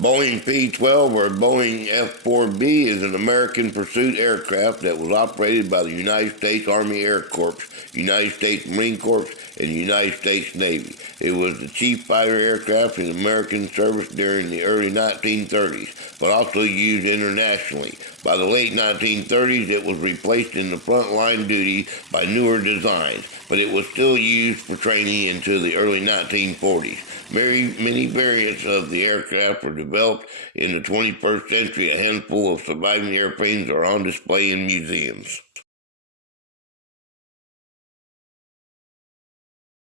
Boeing P-12 or Boeing F4B is an American pursuit aircraft that was operated by the United States Army Air Corps, United States Marine Corps, and the United States Navy. It was the chief fighter aircraft in American service during the early 1930s, but also used internationally. By the late 1930s, it was replaced in the front line duty by newer designs, but it was still used for training into the early 1940s. Many variants of the aircraft were developed in the 21st century. A handful of surviving airplanes are on display in museums.